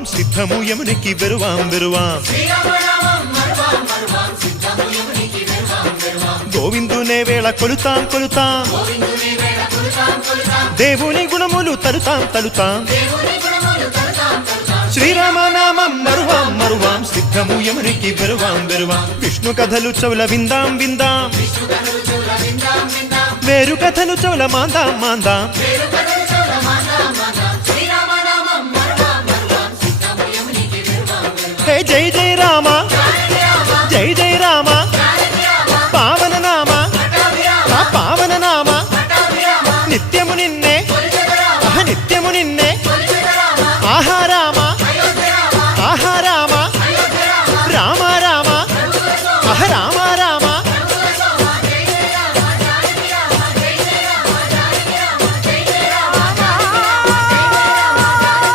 మరువాం సిద్ధము యమునికి వెరువాం వెరువాం గోవిందునే వేళ కొలుతాం కొలుతాం దేవుని గుణములు తలుతాం తలుతాం శ్రీరామనామం మరువాం మరువాం సిద్ధము యమునికి వెరువాం వెరువాం విష్ణు కథలు చౌల విందాం విందాం వేరు కథలు చౌల మాందాం మాందాం జై జై